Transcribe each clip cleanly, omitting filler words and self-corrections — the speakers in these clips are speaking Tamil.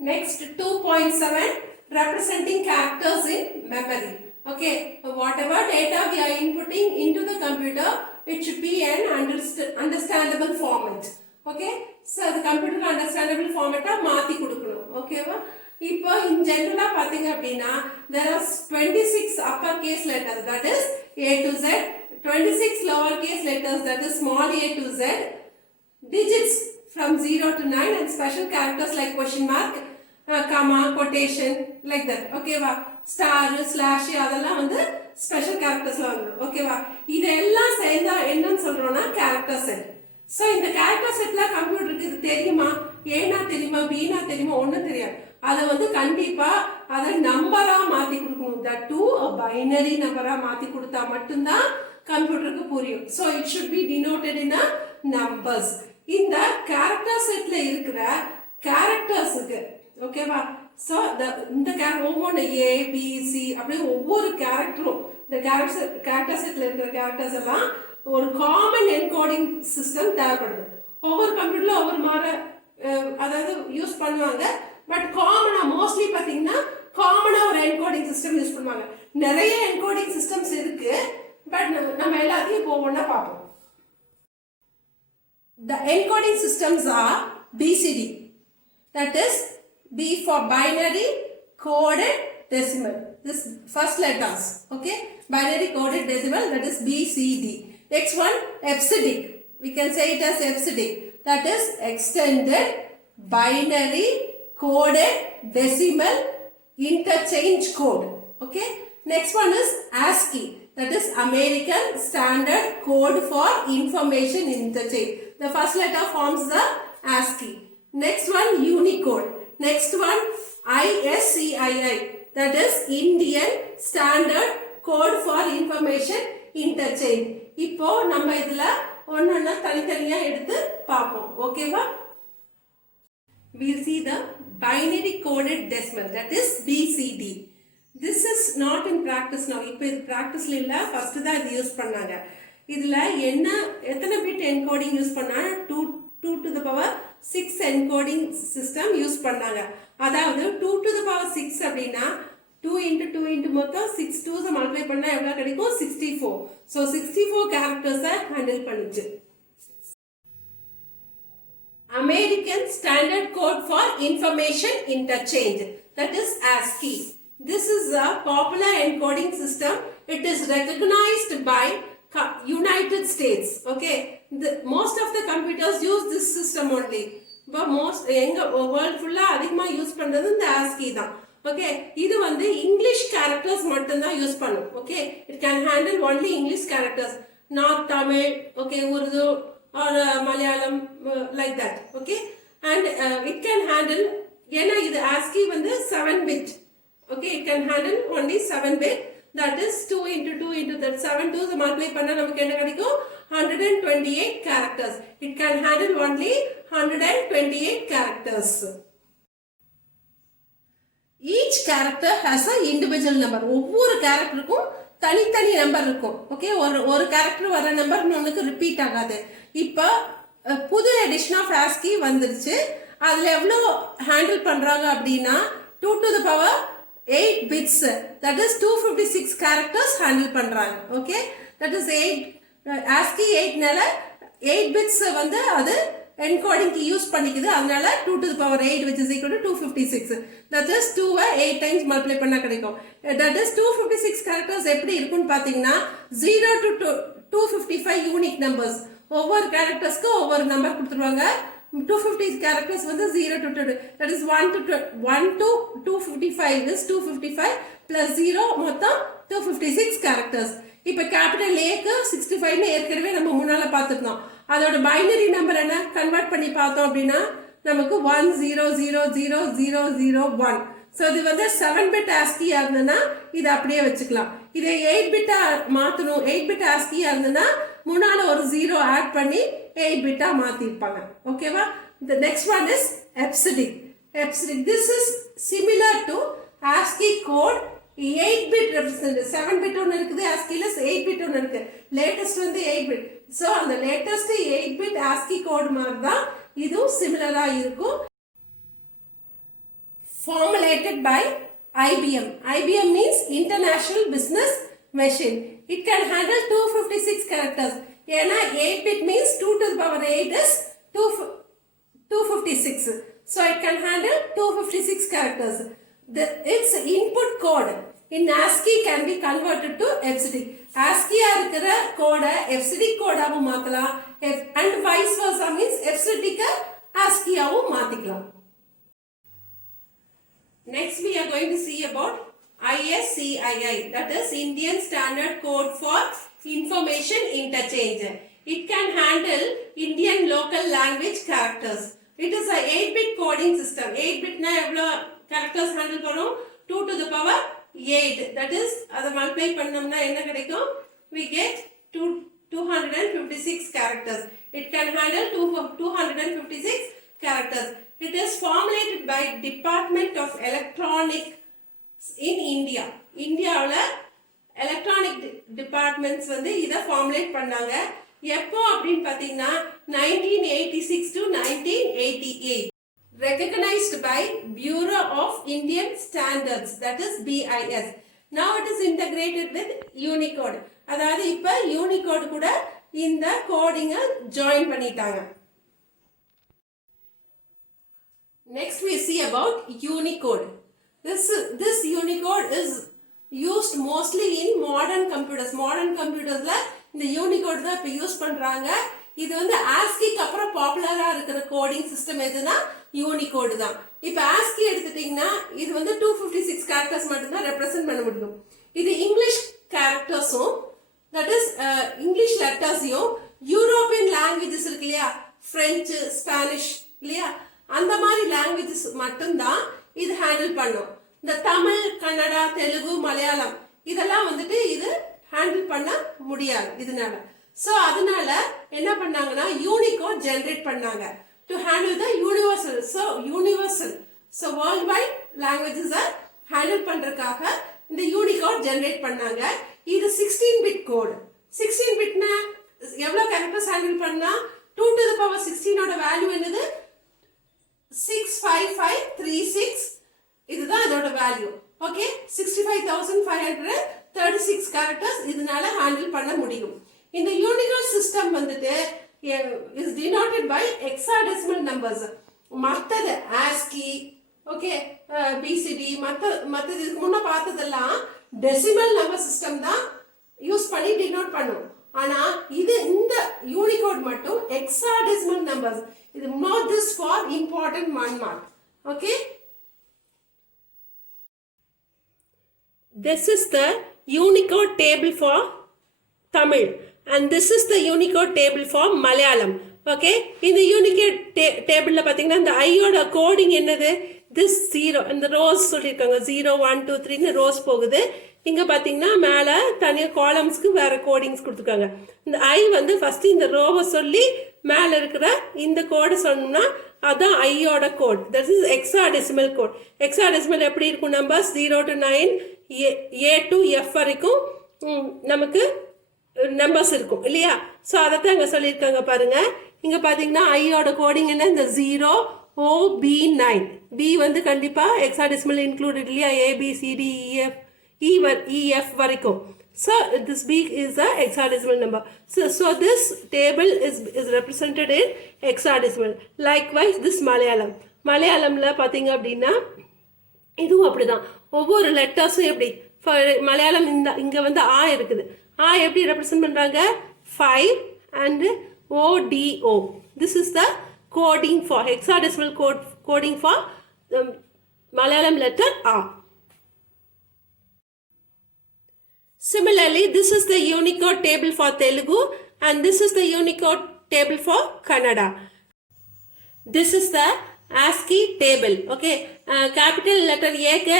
Next 2.7 representing characters in memory. Okay, whatever data we are inputting into the computer, it should be an understandable format. Okay, so the computer understandable format மாத்தி கொடுக்கணும். ஓகேவா? இப்போ in general பாத்தீங்க அப்படினா there are 26 uppercase letters, that is A to Z, 26 lowercase letters, that is small a to Z, digits from 0 to 9 and special characters like question mark, comma, quotation, like that. Okay va? Star, slash அதெல்லாம் வந்து special charactersல வந்துரும். Okay va? இதெல்லாம் சேர்ந்தா என்னன்னு சொல்றோம்னா character set. So இந்த character setல கம்ப்யூட்டருக்கு இது தெரியுமா? ஏனா தெரியுமா? பீனா தெரியுமா? ஒண்ணும் தெரியாது. அத வந்து கண்டிப்பா அத நம்பரா மாத்தி கொடுக்கணும். that to a binary நம்பரா மாத்தி கொடுத்தா மட்டும் தான் கம்ப்யூட்டருக்கு புரியும். So it should be denoted in a numbers. இந்த character setல இருக்கிற charactersக்கு ஓகேவா? So இந்த ஒவ்வொரு A B C அப்படியே ஒவ்வொரு கேரக்டரும் இந்த character setல இருக்கிற characters எல்லாம் ஒரு காமன் என்கோடிங் சிஸ்டம் தேவைப்படுது. ஒவ்வொரு கம்ப்யூட்டர்ல ஒவ்வொரு மாதிரி அதாவது யூஸ் பண்ணுவாங்க. பட் காமனா மோஸ்ட்லி பாத்தீங்கன்னா காமனா ஒரு என்கோடிங் சிஸ்டம் யூஸ் பண்ணுவாங்க. நிறைய என்கோடிங் சிஸ்டம்ஸ் இருக்கு. பட் நம்ம எல்லாத்தையும் இப்போ ஒண்ணா பார்ப்போம். The encoding systems are BCD, that is B for binary coded decimal. This first letters, okay? Binary coded decimal, that is BCD. Next one, EBCDIC. We can say it as EBCDIC, that is extended binary coded decimal interchange code. Okay? Next one is ASCII, that is American Standard Code for Information Interchange. The first letter forms the ASCII. Next one, Unicode. Next one, ISCII, that is Indian Standard Code for Information Interchange. இப்போ நம்ம இதுல ஒன்னொன்னா தனித்தனியா எடுத்து பார்ப்போம். ஓகேவா? We'll see the binary coded decimal, that is BCD. This is not in practice now. இப்போ இது practiceல இல்ல, first தான் இது யூஸ் பண்ணாங்க. இதுல என்ன எத்தனை பிட் என்கோடிங் யூஸ் பண்ணா 2 to the power 6 encoding system use பண்ணாங்க. அதாவது 2 to the power 6 அப்படினா 2 into 2 into மொத்தம் 6 2s மல்டிப்ளை பண்ணா எவ்வளவு கிடைக்கும்? 64. So 64 characters ஹேண்டில் பண்ணுச்சு. American Standard Code for Information Interchange, that is ASCII. This is a popular encoding system. It is recognized by United States. Okay, most of the computers use this system only. But most world full அதிகமா யூஸ் பண்றது இந்த ASCII தான். Okay, இது வந்து English characters மட்டும் தான் யூஸ் பண்ணும். Okay, it can handle only English characters, not Tamil, okay, Urdu or Malayalam, like that. Okay, and it can handle ஏன்னா இது ASCII வந்து 7 bit. Okay, it can handle only 7 bit, that is 2 into 2 into that 7 2s multiply பண்ணா நமக்கு என்ன கிடைக்கும்? 128 characters. It can handle only 128 characters. Each character has a individual number. ஒவ்வொரு கேரக்டருக்கும் தனித்தனி நம்பர் இருக்கும். ஓகே, ஒரு கேரக்டர் வர நம்பர் இன்னொருக்கு ரிப்பீட் ஆகாது. இப்போ புது எடிஷன் ஆஃப் ASCII வந்துருச்சு. அதுல எவ்வளவு ஹேண்டில் பண்றாங்க அப்படின்னா 2 to the power 8 bits, that is 256 characters handle பண்றாங்க. ஓகே, that is 8 ASCII 8 னால 8 bits வந்து அது என்கோடிங்க்கு யூஸ் பண்ணிக்குது. அதனால 2 to the power 8 which is equal to 256. that is 2 8 times multiply பண்ணா கிடைக்கும். that is 256 characters எப்படி இருக்குன்னு பாத்தீங்கன்னா 0 to 255 யூனிக் நம்பர்ஸ். ஒவ்வொரு கேரக்டர்ஸ்க்கு ஒவ்வொரு நம்பர் கொடுத்துருவாங்க. 250 characters வந்து 0 to 2, that is 1 to 255 is 255 plus 0 மொத்தம் 256 characters. இப்போ கேபிட்டல் ஏக்கு 65 னு ஏற்கனவே நம்ம முன்னால பார்த்துட்டோம். அதோட பைனரி நம்பர் என்ன கன்வர்ட் பண்ணி பார்த்தோம் அப்படின்னா நமக்கு 10000001. சோ இது வந்து 7 பிட் ASCII இருந்தனா இது அப்படியே வச்சுக்கலாம். இதை 8 பிட்டா மாத்தணும். 8 பிட் ASCII இருந்தனா முன்னால ஒரு 0 ஆட் பண்ணி 8 பிட்டா மாத்திருப்பாங்க. ஓகேவா? The next one is EBCDIC. EBCDIC, this is similar to ASCII code. 8 bit represented, 7 bit ஒன்னு இருக்குது ASCII ல, 8 bit ஒன்னு இருக்கு. லேட்டஸ்ட் வந்து 8 bit. சோ அந்த லேட்டஸ்ட் 8 bit ASCII கோட் மாதிரி தான் இதுவும் சிமிலரா இருக்கும். formulated by IBM. IBM means International Business Machine. It can handle 256 characters. ஏன்னா 8-bit means 2 to the power 8 is 256. So it can handle 256 characters. Its input code in ASCII can be converted to FCD. ASCII இருக்கிற கோடை FCD கோடாவும் மாத்தலாம் and vice versa means FCD க்கு ASCII ஆவும் மாத்திக்கலாம். Next we are going to see about ISCII, that is Indian Standard Code for Information Interchange. It can handle Indian local language characters. It is a 8-bit coding system. 8-bit na evlo characters handle panom 2 to the power 8. That is adha multiply pannamna enna kedaikum, we get 256 characters. It can handle 256 characters. It is formulated by Department of Electronics in India. இந்தியாவில் எலக்ட்ரானிக் டிபார்ட்மெண்ட்ஸ் வந்து இதை ஃபார்முலேட் பண்ணாங்க. எப்போ அப்படின்னு பார்த்தீங்கன்னா 1986 to 1988. Recognized by Bureau of Indian Standards, that is BIS. Now it is integrated with Unicode. அதாவது இப்போ யூனிகோட் கூட இந்த கோடிங்கை ஜாயின் பண்ணிட்டாங்க. Next we see about Unicode. This Unicode is used mostly in modern computers. Modern computersல இந்த Unicode தான் இப்போ யூஸ் பண்றாங்க. இது வந்து ASCIIக்கு அப்புறம் பாப்புலரா இருக்கிற கோடிங் சிஸ்டம் எதுனா Unicode தான். இப்போ ASCII எடுத்துட்டீங்கன்னா இது வந்து 256 கேரக்டர்ஸ் மட்டும் தான் ரெப்ரசென்ட் பண்ண முடியும். இது இங்கிலீஷ் கேரக்டர்ஸும் தட் இஸ் இங்கிலீஷ் லெட்டர்ஸையும் யூரோப்பியன் லாங்குவேஜஸ் இருக்கு இல்லையா, பிரெஞ்சு, ஸ்பானிஷ் இல்லையா, அந்த மாதிரி லாங்குவேஜஸ் மட்டும்தான் இது ஹேண்டில் பண்ணும். இந்த தமிழ், கன்னடா, தெலுங்கு, மலையாளம் இதெல்லாம் வந்துட்டு இது ஹேண்டில் பண்ண முடியாது இதனால. ஸோ அதனால என்ன பண்ணாங்கன்னா யூனிகோட் ஜென்ரேட் பண்ணாங்க to handle the universal. So world wide லாங்குவேஜஸை ஹேண்டில் பண்றதுக்காக இந்த யூனிகோட் ஜென்ரேட் பண்ணாங்க. இது 16-bit கோடு. 16-bitனா எவ்வளோ கேரக்டர்ஸ் ஹேண்டில் பண்ணா 2 to the power 16ஓட வேல்யூ என்னது 65536. இதுதான் இதோட வேல்யூ. ஓகே, 65,536 கேரக்டர்ஸ் இதனால ஹேண்டில் பண்ண முடியும். இந்த யூனிகோட் சிஸ்டம் வந்துட்டு is denoted by hexadecimal numbers. மத்தது ASCII, ஓகே, BCD, மத்தது இதுக்கு முன்ன பார்த்ததெல்லாம் டெசிமல் நம்பர் சிஸ்டம் தான் யூஸ் பண்ணி டினோட் பண்ணும். ஆனா இது இந்த யூனிகோட் மட்டும் hexadecimal numbers. இது note this for important one mark. Okay, this is the Unicode table for Tamil and this is the Unicode table for Malayalam. Okay, இந்த Unicode டேபிள்ல பாத்தீங்கன்னா இந்த ஐயோட கோடிங் என்னது, this 0 இந்த ரோஸ் சொல்லிருக்காங்க 0 1 2 3 ரோஸ் போகுது. இங்க பாத்தீங்கன்னா மேல தனியா காலம்ஸ்க்கு வேற கோடிங்ஸ் கொடுத்துருக்காங்க. இந்த ஐ வந்து ஃபர்ஸ்ட் இந்த ரோவை சொல்லி மேல இருக்கிற இந்த கோடை சொன்னோம்னா அதான் ஐயோட code. That is hexadecimal code. Hexadecimal எப்படி இருக்கும், numbers 0 to 9 A to F வரைக்கும் நமக்கு நம்பர்ஸ் இருக்கும் இல்லையா. ஸோ அதைத்தான் இங்கே சொல்லியிருக்காங்க பாருங்க. இங்கே பார்த்தீங்கன்னா ஐயோட கோடிங் என்ன, இந்த 0OB9. பி வந்து கண்டிப்பாக ஹெக்ஸாடெசிமல் இன்க்ளூடட் இல்லையா, ABCDEF வரைக்கும். So this B is a hexadecimal number. So this table is represented in hexadecimal. Likewise this Malayalam. மலையாளம்ல பார்த்தீங்க அப்படின்னா இதுவும் அப்படிதான். ஒவ்வொரு லெட்டர்ஸும் எப்படி மலையாளம் இங்க வந்து ஆ இருக்குது. ஆ எப்படி ரெப்ரசென்ட் பண்றாங்க 5 and ODO. This is the coding for hexadecimal coding for the Malayalam letter A. Similarly, this is the Unicode table for Telugu and this is the Unicode table for Kannada. This is the ASCII table. Okay, capital letter A க்கு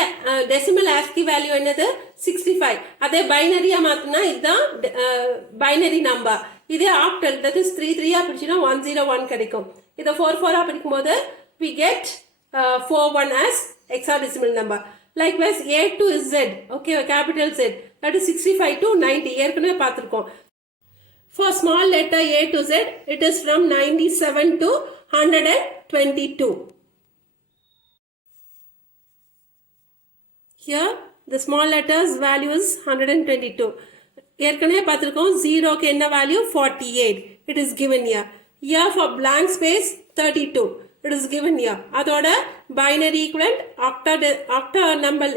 decimal ASCII value என்னது 65. அதே பைனரியா மாத்தினா இதுதான் பைனரி நம்பர். இதே ஆக்டல், that is 3 3 பிரிச்சுனா 101 கிடைக்கும். இதை 4 4 பிரிக்கும் போது we get 41 as hexadecimal number. Likewise A to Z, okay, capital Z, that is 65 to 90. ஏற்கனவே பார்த்திருக்கோம். For small letter A to Z, it is from 97 to 122. Here the small letters value is 122. ஏற்கனவே பார்த்துருக்கோம் ஜீரோக்கு என்ன value 48. It is given here. Here for blank space 32. It is given here. அதோட binary equivalent, octa number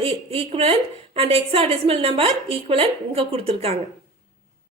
equivalent and hexadecimal number equivalent இங்க கொடுத்துருக்காங்க.